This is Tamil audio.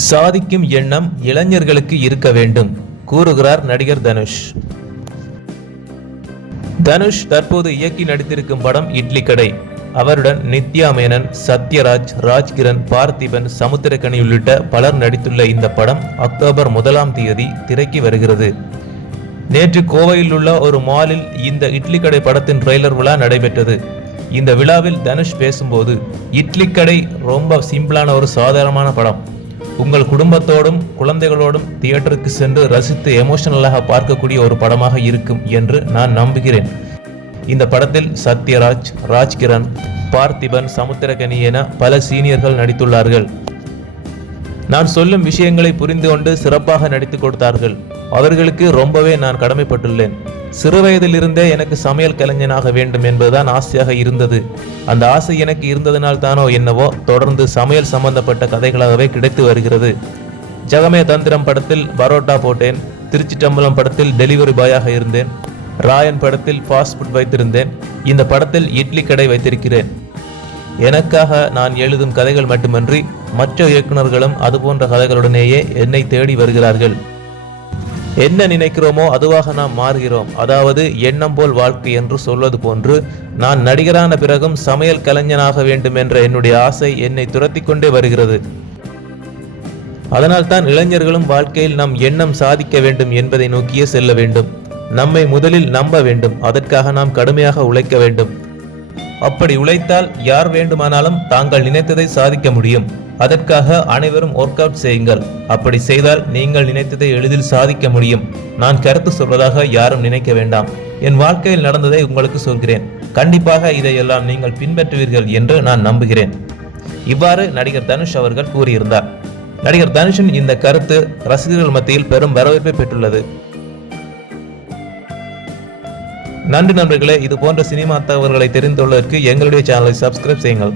சாதிக்கும் எண்ணம் இளைஞர்களுக்கு இருக்க வேண்டும் கூறுகிறார் நடிகர் தனுஷ். தனுஷ் தற்போது இயக்கி நடித்திருக்கும் படம் இட்லி கடை. அவருடன் நித்யா மேனன், சத்யராஜ், ராஜ்கிரண், பார்த்திபன், சமுத்திரக்கனி உள்ளிட்ட பலர் நடித்துள்ள இந்த படம் அக்டோபர் 1ஆம் தேதி திரைக்கு வருகிறது. நேற்று கோவையில் உள்ள ஒரு மாலில் இந்த இட்லி கடை படத்தின் ட்ரெய்லர் விழா நடைபெற்றது. இந்த விழாவில் தனுஷ் பேசும்போது, இட்லி கடை ரொம்ப சிம்பிளான ஒரு சாதாரணமான படம். உங்கள் குடும்பத்தோடும் குழந்தைகளோடும் தியேட்டருக்கு சென்று ரசித்து எமோஷனலாக பார்க்கக்கூடிய ஒரு படமாக இருக்கும் என்று நான் நம்புகிறேன். இந்த படத்தில் சத்யராஜ், ராஜ்கிரண், பார்த்திபன், சமுத்திரக்கனி என பல சீனியர்கள் நடித்துள்ளார்கள். நான் சொல்லும் விஷயங்களை புரிந்து கொண்டு சிறப்பாக நடித்து கொடுத்தார்கள். அவர்களுக்கு ரொம்பவே நான் கடமைப்பட்டுள்ளேன். சிறுவயதிலிருந்தே எனக்கு சமையல் கலைஞனாக வேண்டும் என்பதுதான் ஆசையாக இருந்தது. அந்த ஆசை எனக்கு இருந்ததனால் தானோ என்னவோ தொடர்ந்து சமையல் சம்பந்தப்பட்ட கதைகளாகவே கிடைத்து வருகிறது. ஜகமே தந்திரம் படத்தில் பரோட்டா போட்டேன். திருச்சிட்டம்பலம் படத்தில் டெலிவரி பாயாக இருந்தேன். ராயன் படத்தில் ஃபாஸ்ட் ஃபுட் வைத்திருந்தேன். இந்த படத்தில் இட்லி கடை வைத்திருக்கிறேன். எனக்காக நான் எழுதும் கதைகள் மட்டுமன்றி மற்ற இயக்குநர்களும் அதுபோன்ற கதைகளுடனேயே என்னை தேடி வருகிறார்கள். என்ன நினைக்கிறோமோ அதுவாக நாம் மாறுகிறோம். அதாவது எண்ணம் போல் வாழ்க்கை என்று சொல்வது போன்று நான் நடிகரான பிறகும் சமையல் கலைஞனாக வேண்டும் என்ற என்னுடைய ஆசை என்னை துரத்தி கொண்டே வருகிறது. அதனால் தான் இளைஞர்களும் வாழ்க்கையில் நம் எண்ணம் சாதிக்க வேண்டும் என்பதை நோக்கியே செல்ல வேண்டும். நம்மை முதலில் நம்ப வேண்டும். அதற்காக நாம் கடுமையாக உழைக்க வேண்டும். அப்படி உழைத்தால் யார் வேண்டுமானாலும் தாங்கள் நினைத்ததை சாதிக்க முடியும். அதற்காக அனைவரும் ஒர்க் அவுட் செய்யுங்கள். அப்படி செய்தால் நீங்கள் நினைத்ததை எளிதில் சாதிக்க முடியும். நான் கருத்து சொல்வதாக யாரும் நினைக்க வேண்டாம். என் வாழ்க்கையில் நடந்ததை உங்களுக்கு சொல்கிறேன். கண்டிப்பாக இதையெல்லாம் நீங்கள் பின்பற்றுவீர்கள் என்று நான் நம்புகிறேன். இவ்வாறு நடிகர் தனுஷ் அவர்கள் கூறியிருந்தார். நடிகர் தனுஷின் இந்த கருத்து ரசிகர்கள் மத்தியில் பெரும் வரவேற்பை பெற்றுள்ளது. நன்றி நண்பர்களே. இது போன்ற சினிமா தகவல்களை தெரிந்து கொள்வதற்கு எங்களுடைய சேனலை சப்ஸ்கிரைப் செய்யுங்கள்.